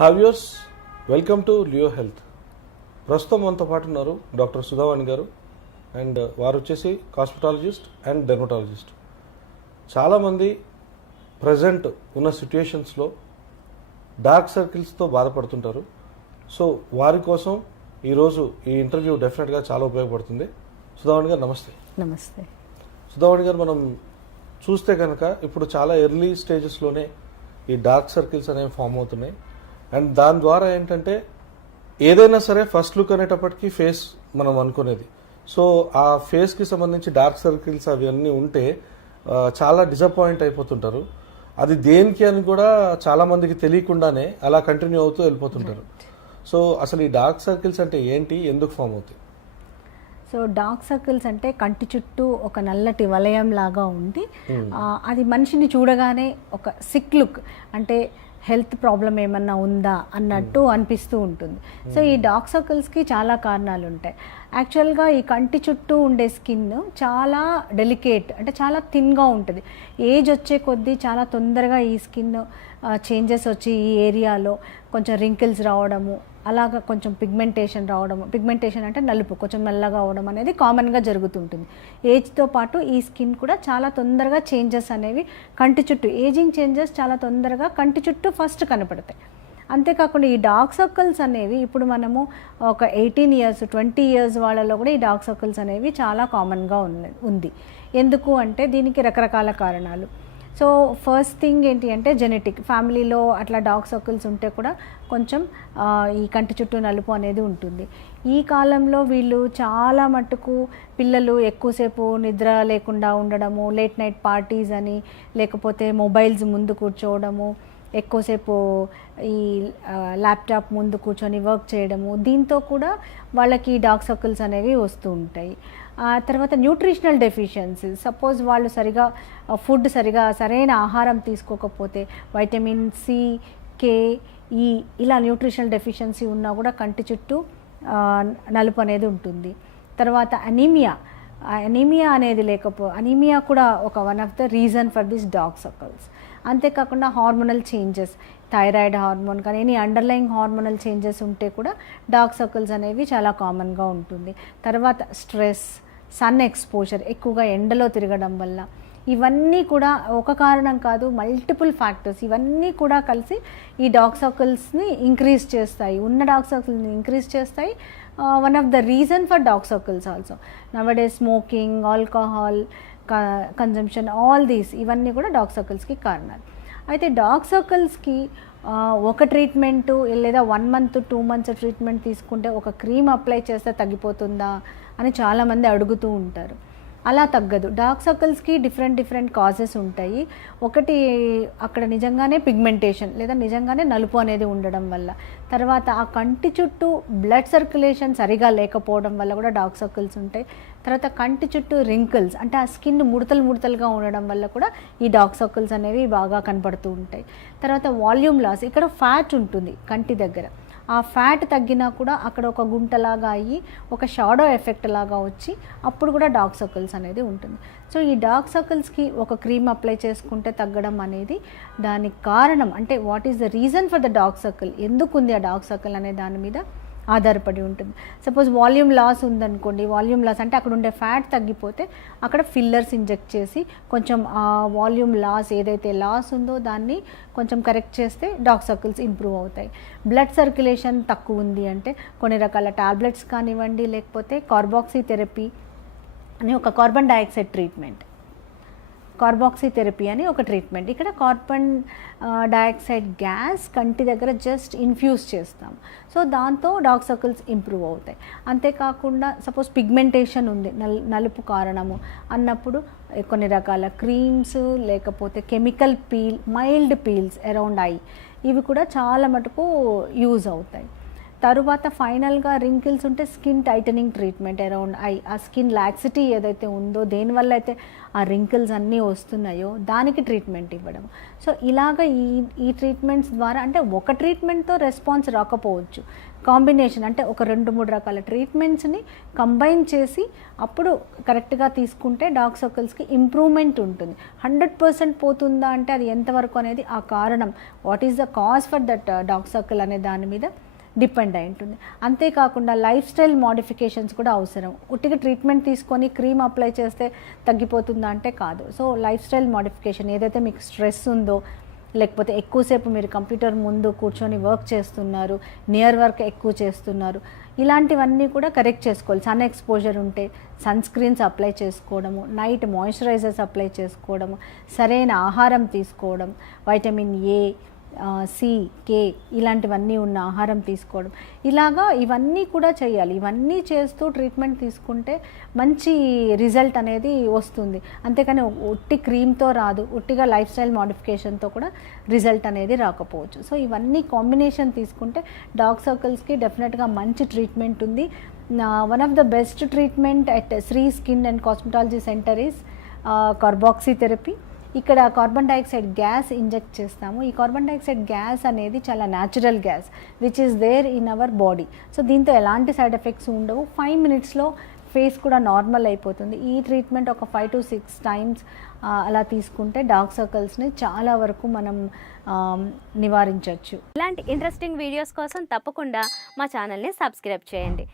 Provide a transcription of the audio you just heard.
హావ్యూర్స్, welcome to Leo health. ప్రస్తుతం మనతో పాటు ఉన్నారు డాక్టర్ సుధావాణి గారు. అండ్ వారు వచ్చేసి కాస్మెటాలజిస్ట్ అండ్ డెర్మటాలజిస్ట్. చాలామంది ప్రజెంట్ ఉన్న సిచ్యుయేషన్స్లో డార్క్ సర్కిల్స్తో బాధపడుతుంటారు. సో వారి కోసం ఈరోజు ఈ ఇంటర్వ్యూ డెఫినెట్గా చాలా ఉపయోగపడుతుంది. సుధావాణి గారు నమస్తే. నమస్తే. సుధావాణి గారు, మనం చూస్తే కనుక ఇప్పుడు చాలా ఎర్లీ స్టేజెస్లోనే ఈ డార్క్ సర్కిల్స్ అనేవి ఫామ్ అవుతున్నాయి. అండ్ దాని ద్వారా ఏంటంటే ఏదైనా సరే ఫస్ట్ లుక్ అనేటప్పటికీ ఫేస్ మనం అనుకునేది. సో ఆ ఫేస్కి సంబంధించి డార్క్ సర్కిల్స్ అవి అన్నీ ఉంటే చాలా డిసప్పాయింట్ అయిపోతుంటారు. అది దేనికి అని కూడా చాలా మందికి తెలియకుండానే అలా కంటిన్యూ అవుతూ వెళ్ళిపోతుంటారు. సో అసలు ఈ డార్క్ సర్కిల్స్ అంటే ఏంటి, ఎందుకు ఫామ్ అవుతాయి? సో డార్క్ సర్కిల్స్ అంటే కంటి చుట్టూ ఒక నల్లటి వలయం లాగా ఉండి అది మనిషిని చూడగానే ఒక సిక్ లుక్, అంటే హెల్త్ ప్రాబ్లం ఏమన్నా ఉందా అన్నట్టు అనిపిస్తూ ఉంటుంది. సో ఈ డార్క్ సర్కిల్స్కి చాలా కారణాలు ఉంటాయి. యాక్చువల్గా ఈ కంటి చుట్టూ ఉండే స్కిన్ చాలా డెలికేట్, అంటే చాలా థిన్గా ఉంటుంది. ఏజ్ వచ్చే కొద్దీ చాలా తొందరగా ఈ స్కిన్ చేంజెస్ వచ్చి ఈ ఏరియాలో కొంచెం రింకిల్స్ రావడము, అలాగా కొంచెం పిగ్మెంటేషన్ రావడము. పిగ్మెంటేషన్ అంటే నలుపు, కొంచెం నల్లగా అవడం అనేది కామన్గా జరుగుతుంటుంది. ఏజ్తో పాటు ఈ స్కిన్ కూడా చాలా తొందరగా చేంజెస్ అనేవి కంటి చుట్టూ, ఏజింగ్ చేంజెస్ చాలా తొందరగా కంటి చుట్టూ ఫస్ట్ కనపడతాయి. అంతేకాకుండా ఈ డార్క్ సర్కిల్స్ అనేవి ఇప్పుడు మనము ఒక 18 years 20 years వాళ్ళలో కూడా ఈ డార్క్ సర్కిల్స్ అనేవి చాలా కామన్గా ఉంది. ఎందుకు అంటే దీనికి రకరకాల కారణాలు. సో ఫస్ట్ థింగ్ ఏంటి అంటే జెనెటిక్. ఫ్యామిలీలో అట్లా డార్క్ సర్కిల్స్ ఉంటే కూడా కొంచెం ఈ కంటి చుట్టూ నలుపు అనేది ఉంటుంది. ఈ కాలంలో వీళ్ళు చాలా మట్టుకు పిల్లలు ఎక్కువసేపు నిద్ర లేకుండా ఉండడము, లేట్ నైట్ పార్టీస్ అని, లేకపోతే మొబైల్స్ ముందు కూర్చోవడము, ఎక్కువసేపు ఈ ల్యాప్టాప్ ముందు కూర్చొని వర్క్ చేయడము, దీంతో కూడా వాళ్ళకి డార్క్ సర్కిల్స్ అనేవి వస్తూ ఉంటాయి. తర్వాత న్యూట్రిషనల్ డెఫిషియన్సీ. సపోజ్ వాళ్ళు సరైన ఆహారం తీసుకోకపోతే వైటమిన్ సి, కే, ఈ ఇలా న్యూట్రిషనల్ డెఫిషియన్సీ ఉన్నా కూడా కంటి చుట్టూ నలుపు అనేది ఉంటుంది. తర్వాత అనీమియా అనేది అనీమియా కూడా one of the reason for this dark circles. అంతేకాకుండా హార్మోనల్ చేంజెస్, థైరాయిడ్ హార్మోన్ కానీ ఎనీ అండర్లయింగ్ హార్మోనల్ చేంజెస్ ఉంటే కూడా డార్క్ సర్కిల్స్ అనేవి చాలా కామన్గా ఉంటుంది. తర్వాత స్ట్రెస్, సన్ ఎక్స్పోజర్, ఎక్కువగా ఎండలో తిరగడం వల్ల, ఇవన్నీ కూడా ఒక కారణం కాదు, మల్టిపుల్ ఫ్యాక్టర్స్, ఇవన్నీ కూడా కలిసి ఈ డార్క్ సర్కిల్స్ని ఇంక్రీజ్ చేస్తాయి, ఉన్న డార్క్ సర్కిల్స్ని ఇంక్రీజ్ చేస్తాయి. One of the reason for dark circles also nowadays smoking, alcohol consumption, all these, ఇవన్నీ కూడా డార్క్ సర్కిల్స్కి కారణాలు. అయితే డార్క్ సర్కిల్స్కి ఒక ట్రీట్మెంటు లేదా 1 month 2 months ట్రీట్మెంట్ తీసుకుంటే ఒక క్రీమ్ అప్లై చేస్తే తగ్గిపోతుందా అని చాలామంది అడుగుతూ ఉంటారు. అలా తగ్గదు. డార్క్ సర్కిల్స్కి డిఫరెంట్ కాజెస్ ఉంటాయి. ఒకటి అక్కడ నిజంగానే పిగ్మెంటేషన్ లేదా నిజంగానే నలుపు అనేది ఉండడం వల్ల, తర్వాత ఆ కంటి చుట్టూ బ్లడ్ సర్క్యులేషన్ సరిగా లేకపోవడం వల్ల కూడా డార్క్ సర్కిల్స్ ఉంటాయి. తర్వాత కంటి చుట్టూ రింకిల్స్, అంటే ఆ స్కిన్ ముడతలుగా ఉండడం వల్ల కూడా ఈ డార్క్ సర్కిల్స్ అనేవి బాగా కనపడుతూ ఉంటాయి. తర్వాత వాల్యూమ్ లాస్, ఇక్కడ ఫ్యాట్ ఉంటుంది కంటి దగ్గర, ఆ ఫ్యాట్ తగ్గినా కూడా అక్కడ ఒక గుంటలాగా అయ్యి ఒక షాడో ఎఫెక్ట్ లాగా వచ్చి అప్పుడు కూడా డార్క్ సర్కిల్స్ అనేది ఉంటుంది. సో ఈ డార్క్ సర్కిల్స్కి ఒక క్రీమ్ అప్లై చేసుకుంటే తగ్గడం అనేది దానికి కారణం, అంటే what is the reason for the dark circle, ఎందుకు ఉంది ఆ డార్క్ సర్కిల్ అనే దాని మీద ఆధారపడి ఉంటుంది. సపోజ్ వాల్యూమ్ లాస్ ఉందనుకోండి, వాల్యూమ్ లాస్ అంటే అక్కడ ఉండే ఫ్యాట్ తగ్గిపోతే అక్కడ ఫిల్లర్స్ ఇంజెక్ట్ చేసి కొంచెం ఆ వాల్యూమ్ లాస్ ఏదైతే లాస్ ఉందో దాన్ని కొంచెం కరెక్ట్ చేస్తే డార్క్ సర్కిల్స్ ఇంప్రూవ్ అవుతాయి. బ్లడ్ సర్క్యులేషన్ తక్కువ ఉంది అంటే కొన్ని రకాల టాబ్లెట్స్ కానివ్వండి, లేకపోతే కార్బాక్సీ థెరపీ అని ఒక carbon dioxide treatment, carboxy therapy అని ఒక ట్రీట్మెంట్. ఇక్కడ కార్బన్ డైఆక్సైడ్ గ్యాస్ కంటి దగ్గర జస్ట్ ఇన్ఫ్యూజ్ చేస్తాం. సో దాంతో డార్క్ సర్కిల్స్ ఇంప్రూవ్ అవుతాయి. అంతేకాకుండా సపోజ్ పిగ్మెంటేషన్ ఉంది, నలుపు కారణము అన్నప్పుడు కొన్ని రకాల క్రీమ్స్, లేకపోతే chemical mild peels around I, ఇవి కూడా చాలా మటుకు యూజ్ అవుతాయి. తరువాత ఫైనల్గా రింకిల్స్ ఉంటే skin titling treatment around I, ఆ స్కిన్ లాక్సిటీ ఏదైతే ఉందో దేనివల్ల అయితే ఆ రింకిల్స్ అన్నీ వస్తున్నాయో దానికి ట్రీట్మెంట్ ఇవ్వడం. సో ఇలాగ ఈ ట్రీట్మెంట్స్ ద్వారా అంటే ఒక ట్రీట్మెంట్తో రెస్పాన్స్ రాకపోవచ్చు, కాంబినేషన్ అంటే ఒక 2-3 రకాల ట్రీట్మెంట్స్ని కంబైన్ చేసి అప్పుడు కరెక్ట్గా తీసుకుంటే డార్క్ సర్కిల్స్కి ఇంప్రూవ్మెంట్ ఉంటుంది. 100% పోతుందా అంటే అది ఎంతవరకు అనేది ఆ కారణం, what is the cause for that dark circle అనే దాని మీద డిపెండ్ అయి ఉంటుంది. అంతేకాకుండా లైఫ్ స్టైల్ మోడిఫికేషన్స్ కూడా అవసరం. ఉట్టిగా ట్రీట్మెంట్ తీసుకొని క్రీమ్ అప్లై చేస్తే తగ్గిపోతుందా అంటే కాదు. సో లైఫ్ స్టైల్ మోడిఫికేషన్, ఏదైతే మీకు స్ట్రెస్ ఉందో, లేకపోతే ఎక్కువసేపు మీరు కంప్యూటర్ ముందు కూర్చొని వర్క్ చేస్తున్నారు, నియర్ వర్క్ ఎక్కువ చేస్తున్నారు, ఇలాంటివన్నీ కూడా కరెక్ట్ చేసుకోవాలి. సన్ ఎక్స్పోజర్ ఉంటే సన్ స్క్రీన్స్ అప్లై చేసుకోవడము, నైట్ మాయిశ్చరైజర్స్ అప్లై చేసుకోవడము, సరైన ఆహారం తీసుకోవడం, వైటమిన్ ఏ, సి, కే ఇలాంటివన్నీ ఉన్న ఆహారం తీసుకోవడం, ఇలాగా ఇవన్నీ కూడా చేయాలి. ఇవన్నీ చేస్తూ ట్రీట్మెంట్ తీసుకుంటే మంచి రిజల్ట్ అనేది వస్తుంది. అంతేకాని ఉట్టి క్రీమ్తో రాదు, ఉట్టిగా లైఫ్ స్టైల్ మోడిఫికేషన్తో కూడా రిజల్ట్ అనేది రాకపోవచ్చు. సో ఇవన్నీ కాంబినేషన్ తీసుకుంటే డార్క్ సర్కిల్స్కి డెఫినెట్గా మంచి ట్రీట్మెంట్ ఉంది. One of the best treatment at Shri skin and cosmetology centre is carboxy therapy. ఇక్కడ కార్బన్ డైఆక్సైడ్ గ్యాస్ ఇంజెక్ట్ చేస్తాము. ఈ కార్బన్ డైఆక్సైడ్ గ్యాస్ అనేది చాలా natural gas which is there in our body. So దీంతో ఎలాంటి సైడ్ ఎఫెక్ట్స్ ఉండవు. 5 minutesలో face కూడా normal అయిపోతుంది. ఈ ట్రీట్మెంట్ ఒక 5 to 6 times అలా తీసుకుంటే డార్క్ సర్కిల్స్ని చాలా వరకు మనం నివారించవచ్చు. ఇలాంటి ఇంట్రెస్టింగ్ వీడియోస్ కోసం తప్పకుండా మా ఛానల్ని సబ్స్క్రైబ్ చేయండి.